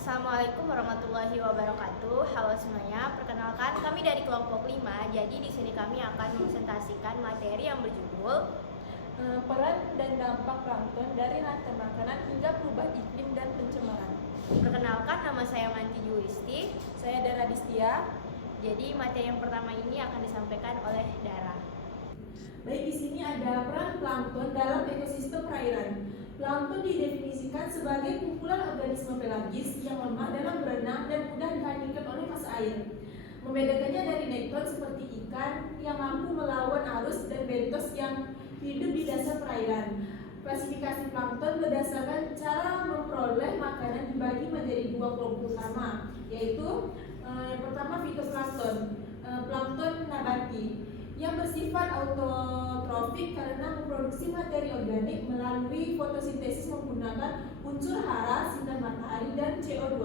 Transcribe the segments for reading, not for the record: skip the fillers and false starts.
Assalamualaikum warahmatullahi wabarakatuh. Halo semuanya, perkenalkan kami dari kelompok 5. Jadi di sini kami akan mempresentasikan materi yang berjudul Peran dan dampak plankton dari rantai makanan hingga perubahan iklim dan pencemaran. Perkenalkan, nama saya Manti Julisti. Saya Dara Distia. Jadi materi yang pertama ini akan disampaikan oleh Dara. Baik, di sini ada peran plankton dalam ekosistem perairan. Plankton didefinisikan sebagai kumpulan organisme pelagis yang lemah dalam berenang dan mudah dihancurkan oleh massa air. Membedakannya dari nekton seperti ikan yang mampu melawan arus dan bentos yang hidup di dasar perairan. Klasifikasi plankton berdasarkan cara memperoleh makanan dibagi menjadi dua kelompok utama, yaitu yang pertama fitoplankton, plankton nabati yang bersifat autotrofik karena memproduksi materi organik melalui fotosintesis menggunakan unsur hara, sinar matahari, dan CO2.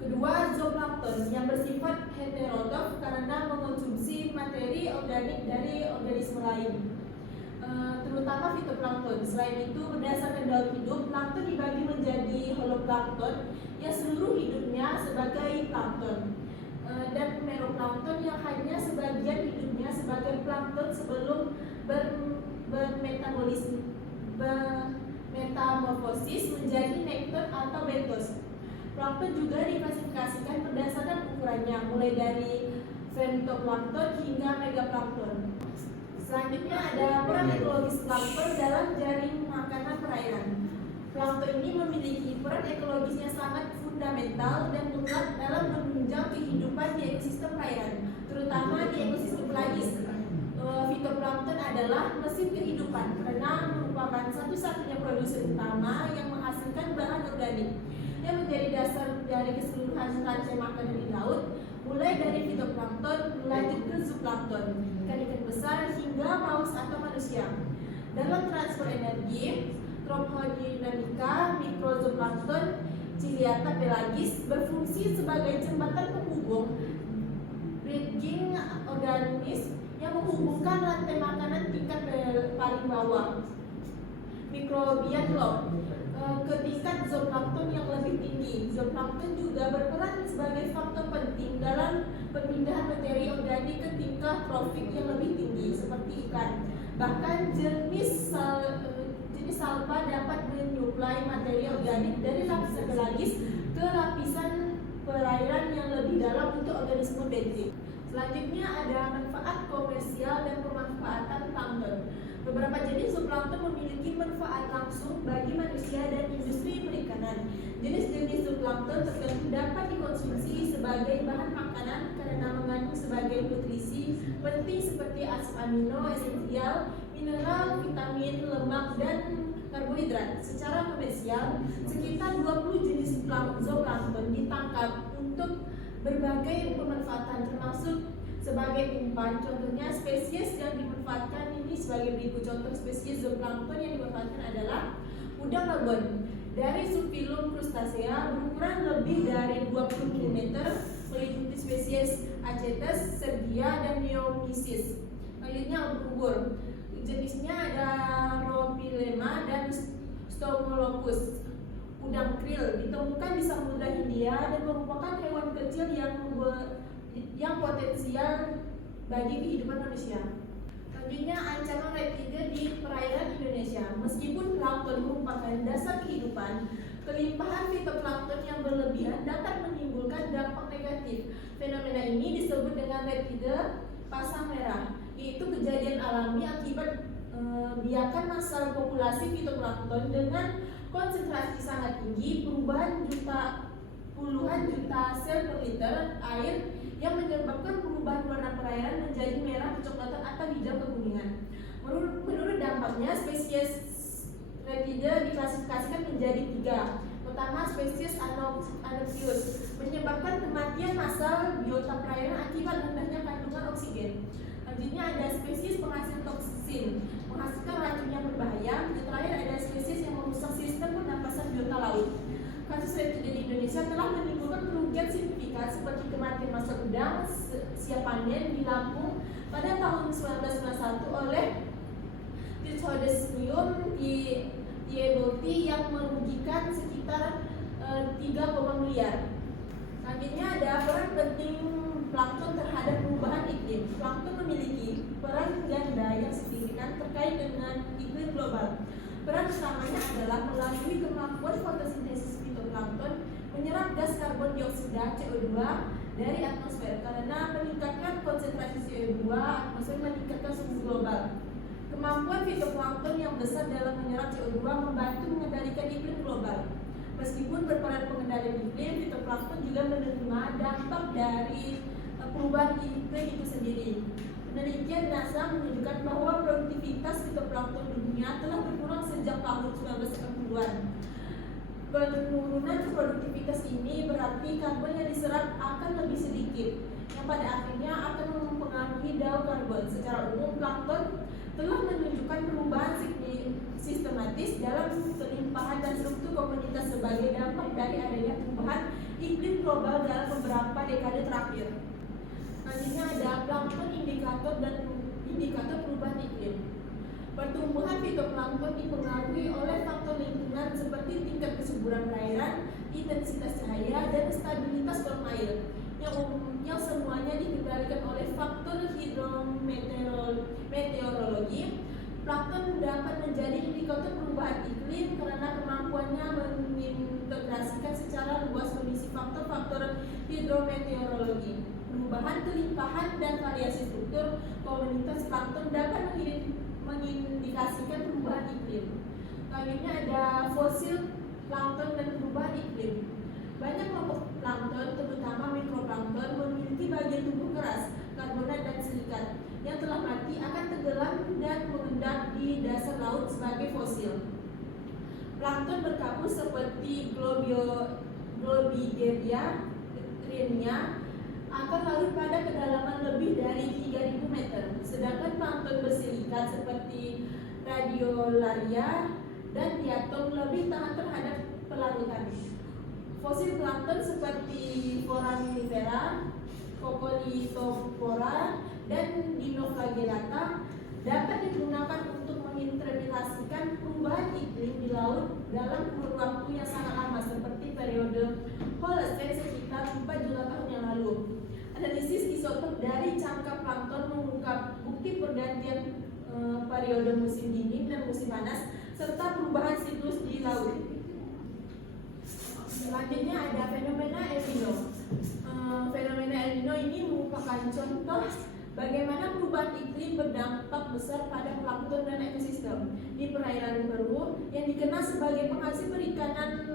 Kedua, zooplankton yang bersifat heterotrof karena mengonsumsi materi organik dari organisme lain, terutama fitoplankton. Selain itu, berdasarkan daur hidup, plankton dibagi menjadi holoplankton yang seluruh hidupnya sebagai plankton, dan meroplankton yang hanya sebagian hidupnya sebagai plankton sebelum bermetamorfosis menjadi nekton atau bentos. Plankton juga diklasifikasikan berdasarkan ukurannya, mulai dari femtoplankton hingga megaplankton. Selanjutnya ada peran ekologis plankton dalam jaring makanan perairan. Plankton ini memiliki peran ekologisnya sangat fundamental dan mutlak dalam menunjang kehidupan di ekosistem perairan, terutama di ekosistem pelagis. Fitoplankton adalah mesin kehidupan karena merupakan satu-satunya produsen utama yang menghasilkan bahan organik yang menjadi dasar dari keseluruhan rantai makanan di laut, mulai dari fitoplankton lanjut ke zooplankton, ikan-ikan besar hingga paus atau manusia. Dalam transfer energi, tropodinamika mikrozooplankton Ciliata pelagis berfungsi sebagai jembatan penghubung bridging organisme yang menghubungkan rantai makanan tingkat paling bawah mikrobian low ke tingkat zooplankton yang lebih tinggi. Zooplankton juga berperan sebagai faktor penting dalam pemindahan materi organik ke tingkat trofik yang lebih tinggi seperti ikan. Bahkan jenis salpa dapat menyuplai materi organik dari lapisan pelagis ke lapisan perairan yang lebih dalam untuk organisme benteng. Selanjutnya ada manfaat komersial dan pemanfaatan plankton. Beberapa jenis zooplankton memiliki manfaat langsung bagi manusia dan industri perikanan. Jenis-jenis zooplankton tertentu dapat dikonsumsi sebagai bahan makanan karena mengandung sebagai nutrisi penting seperti asam amino esensial, mineral, vitamin, lemak, dan karbohidrat. Secara komersial, sekitar 20 jenis zooplankton ditangkap untuk berbagai pemanfaatan, termasuk sebagai umpan. Contohnya spesies yang dimanfaatkan ini sebagai berikut. Contoh spesies zooplankton yang dimanfaatkan adalah udang labon dari subfilum Crustacea berukuran lebih dari 20 mm, meliputi spesies Acetes, Sergia, dan Neomysis. Selanjutnya ubur-ubur. Jenisnya ada Rhopilema dan Stomolophus. Udang krill ditemukan di Samudra Hindia dan merupakan hewan kecil yang potensial bagi kehidupan manusia. Selanjutnya, ancaman reptile di perairan Indonesia. Meskipun plankton merupakan dasar kehidupan, kelimpahan fitoplankton yang berlebihan dapat menimbulkan dampak negatif. Fenomena ini disebut dengan reptile pasang merah, yaitu kejadian alami akibat biakan massal populasi fitoplankton dengan konsentrasi sangat tinggi, puluhan juta sel per liter air yang menyebabkan perubahan warna perairan menjadi merah, kecoklatan, atau hijau kekuningan. Menurut dampaknya, spesies reptile diklasifikasikan menjadi 3. Pertama, spesies Anopheles menyebabkan kematian massal biota perairan akibat rendahnya kandungan oksigen. Selanjutnya ada spesies penghasil toksin, menghasilkan racun yang berbahaya. Dan terakhir ada spesies yang merusak sistem pernapasan biota laut. Kasus reptile di Indonesia telah menimbulkan kerugian signifikan seperti kematian massal udang siap panen di Lampung pada tahun 1991 oleh Trichodesmium dieboti yang merugikan sekitar 3, miliar. Selanjutnya ada peran penting plankton terhadap perubahan iklim. Plankton memiliki peran ganda yang signifikan terkait dengan iklim global. Peran utamanya adalah melalui kemampuan fotosintesis fitoplankton menyerap gas karbon dioksida CO2 dari atmosfer karena meningkatkan konsentrasi CO2 atmosfer meningkatkan suhu global. Kemampuan fitoplankton yang besar dalam menyerap CO2 membantu mengendalikan iklim global. Meskipun berperan pengendalian iklim, fitoplankton juga menerima dampak dari perubahan iklim itu sendiri. Penelitian NASA menunjukkan bahwa produktivitas fitoplankton dunia telah berkurang sejak tahun 1980-an. Penurunan produktivitas ini berarti karbon yang diserap akan lebih sedikit, yang pada akhirnya akan mempengaruhi daun karbon. Secara umum, plankton telah menunjukkan perubahan sistematis dalam kelimpahan dan struktur komunitas sebagai dampak dari adanya perubahan iklim global dalam beberapa dekade terakhir. Selanjutnya ada plankton indikator dan indikator perubahan iklim. Pertumbuhan fitoplankton dipengaruhi oleh faktor lingkungan seperti tingkat kesuburan perairan, intensitas cahaya, dan stabilitas kolom air, yang semuanya dikendalikan oleh faktor hidrometeorologi. Plankton dapat menjadi indikator perubahan iklim karena kemampuannya mengintegrasikan secara luas kondisi faktor-faktor hidrometeorologi. Perubahan kelimpahan dan variasi struktur komunitas plankton dapat mengindikasikan perubahan iklim. Selanjutnya ada fosil plankton dan perubahan iklim. Banyak kelompok plankton, terutama mikroplankton, memiliki bagian tubuh keras, karbonat dan silikat yang telah mati akan tenggelam dan mengendap di dasar laut sebagai fosil. Plankton berkabut seperti Globigerina rhenia akan larut pada kedalaman lebih dari 3.000 meter, sedangkan plankton bersilikat seperti Radiolaria dan diatom lebih tahan terhadap pelarutan. Fosil plankton seperti Foraminifera, Cocolithophora, dan Dinoflagellata dapat digunakan untuk menginterpretasikan perubahan iklim di laut dalam kurun waktu yang sangat lama seperti periode Holocene sekitar 4 juta tahun yang lalu. Analisis isotop dari cangkang plankton mengungkap bukti pergantian periode musim dingin dan musim panas serta perubahan siklus di laut. Selanjutnya ada fenomena El Nino. Fenomena El Nino ini merupakan contoh bagaimana perubahan iklim berdampak besar pada plankton dan ekosistem di perairan Peru yang dikenal sebagai penghasil perikanan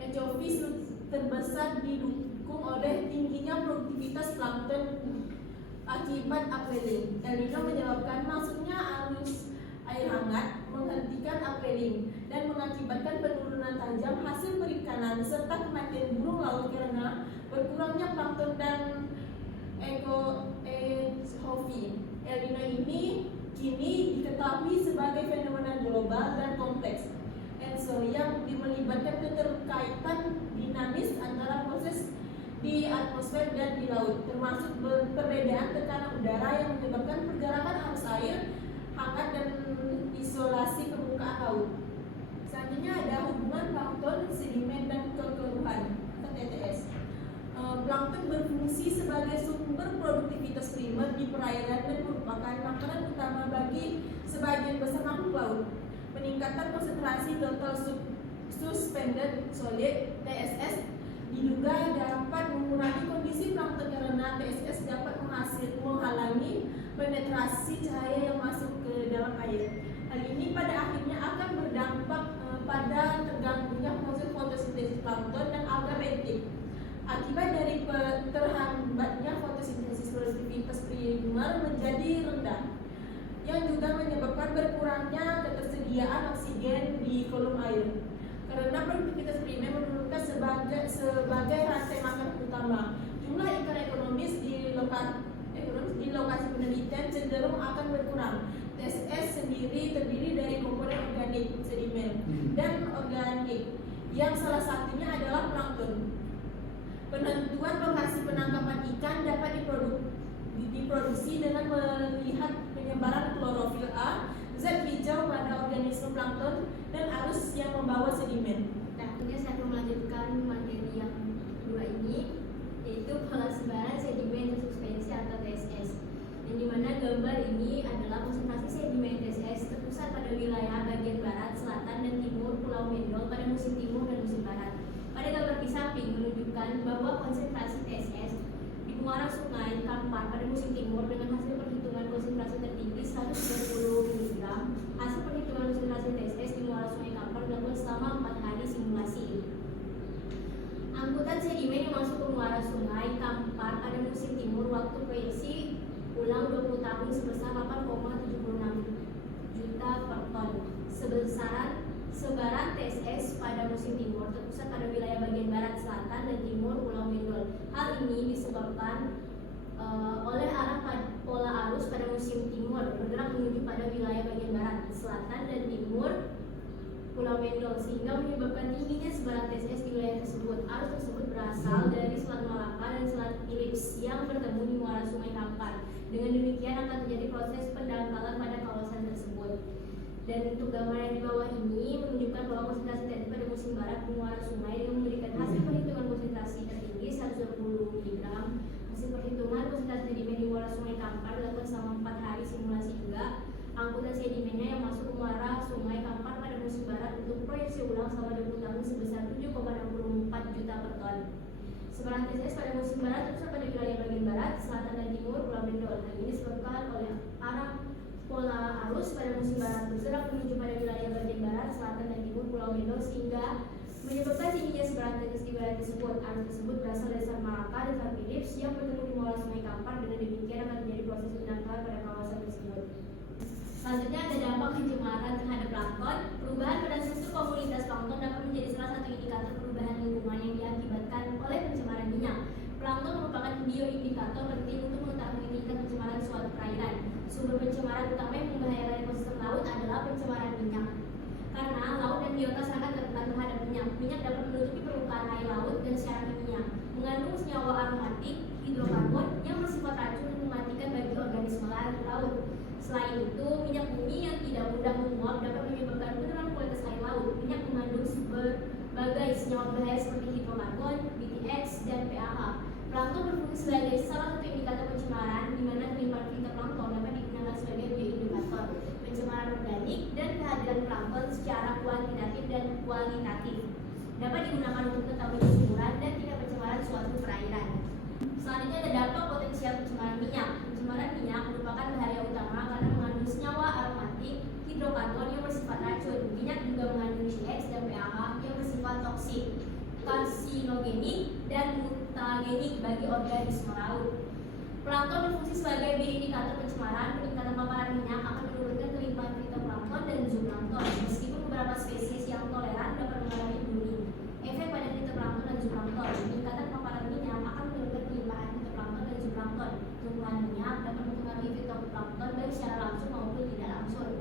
enchovy terbesar didukung oleh tingginya produktivitas plankton akibat upwelling. El Nino menyebabkan masuknya arus air hangat, menghentikan upwelling, dan mengakibatkan penurunan tajam hasil perikanan serta kematian burung laut karena berkurangnya plankton dan enchovy. El Nino ini kini diketahui sebagai fenomena global dan kompleks yang melibatkan keterkaitan dinamis antara proses di atmosfer dan di laut, termasuk perbedaan tekanan udara yang menyebabkan pergerakan arus air hangat dan isolasi permukaan laut. Selanjutnya ada hubungan plankton, sedimen, dan kekeruhan atau TTS. Plankton berfungsi sebagai sumber produktivitas primer di perairan dan merupakan makanan utama bagi sebagian besar makhluk laut. Peningkatan konsentrasi total suspended solid (TSS) diduga dapat mengurangi kondisi plankton karena TSS dapat menghalangi penetrasi cahaya yang masuk ke dalam air. Hal ini pada akhirnya akan berdampak pada terganggunya proses fotosintesis plankton dan alga retik. Akibat dari terhambatnya fotosintesis, produktivitas primer menjadi rendah, yang juga menyebabkan berkurangnya ketersediaan oksigen di kolom air. Karena produktivitas primer menurunkan sebagai rantai makanan utama, jumlah ikan ekonomis di lokasi penelitian cenderung akan berkurang. TSS sendiri terdiri dari komponen organik, sedimen, dan organik, yang salah satunya adalah plankton. Penentuan lokasi penangkapan ikan dapat diproduksi dengan melihat penyebaran klorofil A, zat hijau pada organisme plankton, dan arus yang membawa sedimen. Nah, ini saya akan melanjutkan Timur dengan hasil perhitungan konsentrasi tertinggi 120 mg. Hasil perhitungan konsentrasi TSS di muara Sungai Kampar dilakukan selama 4 hari simulasi. Angkutan sedimen yang masuk ke muara Sungai Kampar pada musim timur waktu proyeksi ulang 20 tahun sebesar 8,76 juta per ton. Sebaran TSS pada musim timur terpusat pada wilayah bagian barat, selatan, dan timur Pulau Mendol. Hal ini disebabkan oleh arah pola arus pada musim timur bergerak menuju pada wilayah bagian barat, selatan, dan timur Pulau Mendol, sehingga menyebabkan tingginya sebaran TSS di wilayah tersebut. Arus tersebut berasal dari Selat Malaka dan Selat Phillips yang bertemu di muara Sungai Kampar. Dengan demikian akan terjadi proses pendangkalan pada kawasan tersebut. Dan untuk gambar yang di bawah ini menunjukkan bahwa konsentrasi TSS pada musim barat di muara sungai dengan memberikan hasil perhitungan konsentrasi tertinggi 120 mg. Hasil perhitungan konsentrasi sedimen di muara Sungai Kampar dilakukan selama 4 hari simulasi juga. Angkutan sedimennya yang masuk ke muara Sungai Kampar pada musim barat untuk proyeksi ulang selama 20 tahun sebesar 7,64 juta per ton. Sebaran TSS pada musim barat terpusat pada wilayah bagian barat, selatan, dan timur Pulau Mendol. Hal ini disebabkan oleh arah pola arus pada musim barat bergerak menuju pada wilayah bagian barat, selatan, dan timur Pulau Mendol sehingga menyebabkan tingginya sebaran TSS di wilayah tersebut. Arus tersebut berasal dari Selat Malaka dan Selat Phillips yang bertemu di muara Sungai Kampar. Dengan demikian akan terjadi proses pendangkalan pada kawasan tersebut. Selanjutnya ada dampak pencemaran terhadap plankton. Perubahan pada struktur komunitas plankton dapat menjadi salah satu indikator perubahan lingkungan yang diakibatkan oleh pencemaran minyak. Plankton merupakan bioindikator penting untuk mengetahui tingkat pencemaran suatu perairan. Sumber pencemaran utama yang membahayakan ekosistem laut adalah pencemaran minyak. Karena laut dan biota sangat rentan terhadap minyak. Minyak dapat menutupi permukaan air laut dan secara kimia mengandung senyawa aromatik, hidrokarbon yang bersifat racun dan mematikan bagi organisme laut. Selain itu, minyak bumi yang tidak mudah menguap dapat menyebabkan penurunan kualitas air laut. Minyak mengandung berbagai senyawa berbahaya seperti hidrokarbon, BTX, dan PAH. Plankton berfungsi sebagai salah satu indikator pencemaran, di mana kelimpahan fitoplankton dapat digunakan sebagai bioindikator pencemaran organik, dan kehadiran plankton secara kuantitatif dan kualitatif dapat digunakan untuk mengetahui kesuburan dan tingkat pencemaran suatu perairan. Selanjutnya ada dampak potensial pencemaran minyak. Pencemaran minyak merupakan bahaya utama karena mengandung senyawa aromatik, hidrokarbon yang bersifat racun. Minyak juga mengandung BTX dan PAH yang bersifat toksik, karsinogenik, dan mutagenik bagi organisme laut. Plankton berfungsi sebagai bioindikator pencemaran. Peningkatan paparan minyak akan menurunkan kelimpahan fitoplankton dan zooplankton. Meskipun beberapa spesies yang toleran dapat mengalami blooming, efek pada fitoplankton dan zooplankton. Peningkatan paparan minyak akan menurunkan kelimpahan fitoplankton dan zooplankton. Tumbuhan minyak dapat mempengaruhi fitoplankton baik secara langsung maupun tidak langsung.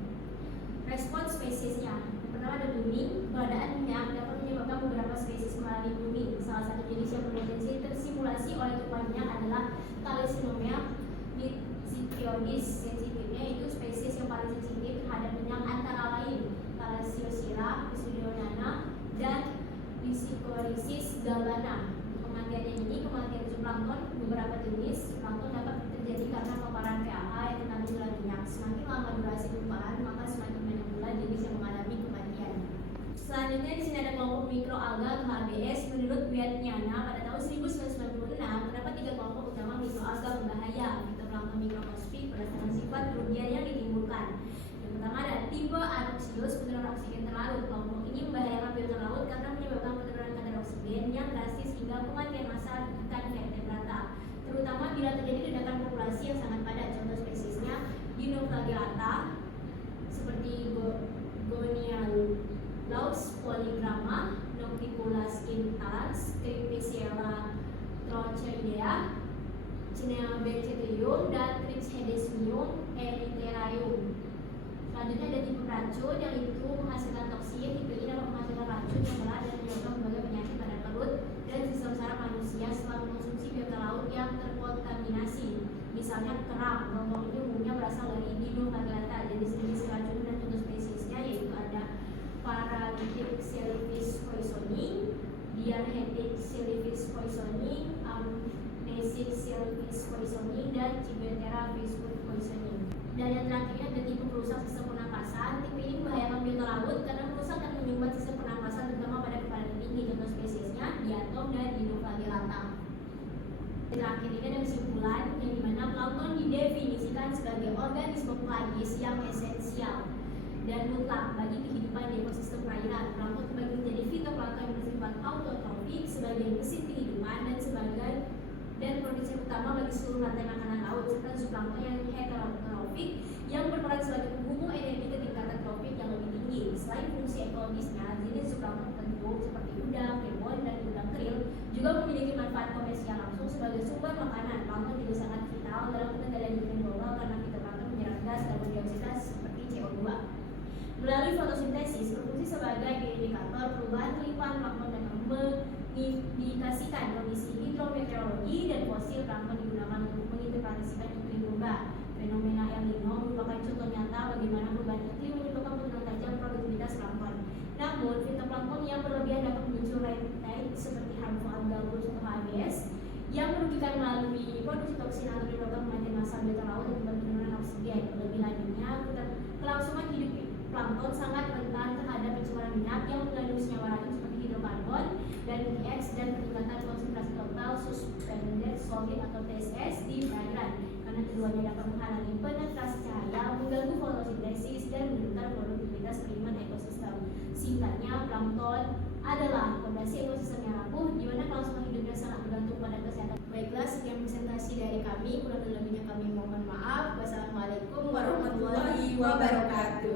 Respon spesiesnya. Pertama ada blooming. Keberadaan minyak dapat menyebabkan beberapa spesies mengalami blooming. Salah satu jenis yang berpotensi tersimulasi oleh tumbuhan minyak adalah Thalessinomia nitsidioides. Sensitifnya itu spesies yang paling sensitif terhadap minyak antara lain Thalassiosira, Pseudomonana, dan Lycoris galbana. Kematiannya ini kematian zooplankton. Beberapa jenis zooplankton dapat terjadi karena paparan PAH yang terkandung dalam minyak. Semakin lama durasi tumpahan, maka semakin banyak pula jenis yang mengalami kematian. Selanjutnya di sini ada kelompok mikroalga atau HBS. Menurut Wiatnyana pada tahun 1996 terdapat 3 kelompok utama mikroalga berbahaya. Fitoplankton mikroskopik berdasarkan sifat kerugian yang ditimbulkan. Yang pertama ada tipe Anoxios, penurunan oksigen terlarut. Kelompok ini membahayakan biota laut karena menyebabkan penurunan kadar oksigen yang drastis hingga kematian massal ikan vertebrata, terutama bila terjadi ledakan populasi yang sangat padat. Contoh spesiesnya Dinoflagellata seperti Gonialaus polygrama, Nocticulus intalans, Crypticiella trochoidea, Cineabecterium, dan Crypthedesmium erythraeum. Selanjutnya ada tipe racun yang itu menghasilkan toksin. Tipe ini dapat menghasilkan racun yang berat dan menyebabkan berbagai penyakit pada perut dan sistem saraf manusia setelah mengonsumsi biota laut yang terkontaminasi. Misalnya kerang. Kelompok ini umumnya berasal dari Dinoflagellata. Jenis-jenis racun dan contoh spesiesnya yaitu ada Paralytic Cellifish poisoning, Diarrheatic Cellifish poisoning, Amnesic Cellifish poisoning, dan Chibentera fish-food poisoning. Dan yang terakhirnya ada tipe perusak sistem pernapasan. Tipe ini membahayakan biota laut karena merusak dan menyumbat sistem pernapasan terutama pada kepadatan tinggi. Contoh spesiesnya Diatom dan Dinoflagellata. Terakhir ini ada kesimpulan yang dimana plankton didefinisikan sebagai organisme pelagis yang esensial dan mutlak bagi kehidupan di ekosistem perairan. Plankton terbagi menjadi fitoplankton yang bersifat autotrofik sebagai mesin kehidupan dan produsen utama bagi seluruh rantai makanan laut, serta zooplankton yang heterotrofik yang berperan sebagai penghubung energi ke tingkatan tropik yang lebih tinggi. Selain fungsi ekologisnya, jenis zooplankton tertentu seperti udang, kembon, dan udang krill juga memiliki manfaat komersial langsung sebagai sumber makanan. Plankton juga sangat vital dalam pengendalian iklim global karena fitoplankton menyerap gas karbon dioksida seperti CO2. Melalui fotosintesis berfungsi sebagai indikator perubahan limpahan plankton dan mengindikasikan kondisi hidrometeorologi dan fosil plankton digunakan untuk menginterpretasikan iklim global. Fenomena El Nino merupakan contoh nyata bagaimana perubahan iklim menyebabkan penurunan tajam produktivitas plankton. Namun, fitoplankton yang berlebihan dapat memicu rantai seperti harmful algal blooms atau HABs yang merugikan melalui produksi toksin atau menyebabkan kematian massal biota laut dan penurunan oksigen. Lebih lanjutnya, kelangsungan hidup plankton sangat rentan terhadap pencemaran minyak yang mengandung senyawa racun seperti hidrokarbon dan NOx dan peningkatan konsentrasi total suspended solid atau TSS di perairan karena keduanya dapat menghalangi penetrasi cahaya, mengganggu fotosintesis dan menurunkan produktivitas primer ekosistem. Singkatnya, plankton adalah fondasi ekosistem yang rapuh di mana kelangsungan hidupnya sangat bergantung pada kesehatan. Baiklah, sekian presentasi dari kami. Kurang lebihnya kami mohon maaf. Wassalamualaikum warahmatullahi wabarakatuh.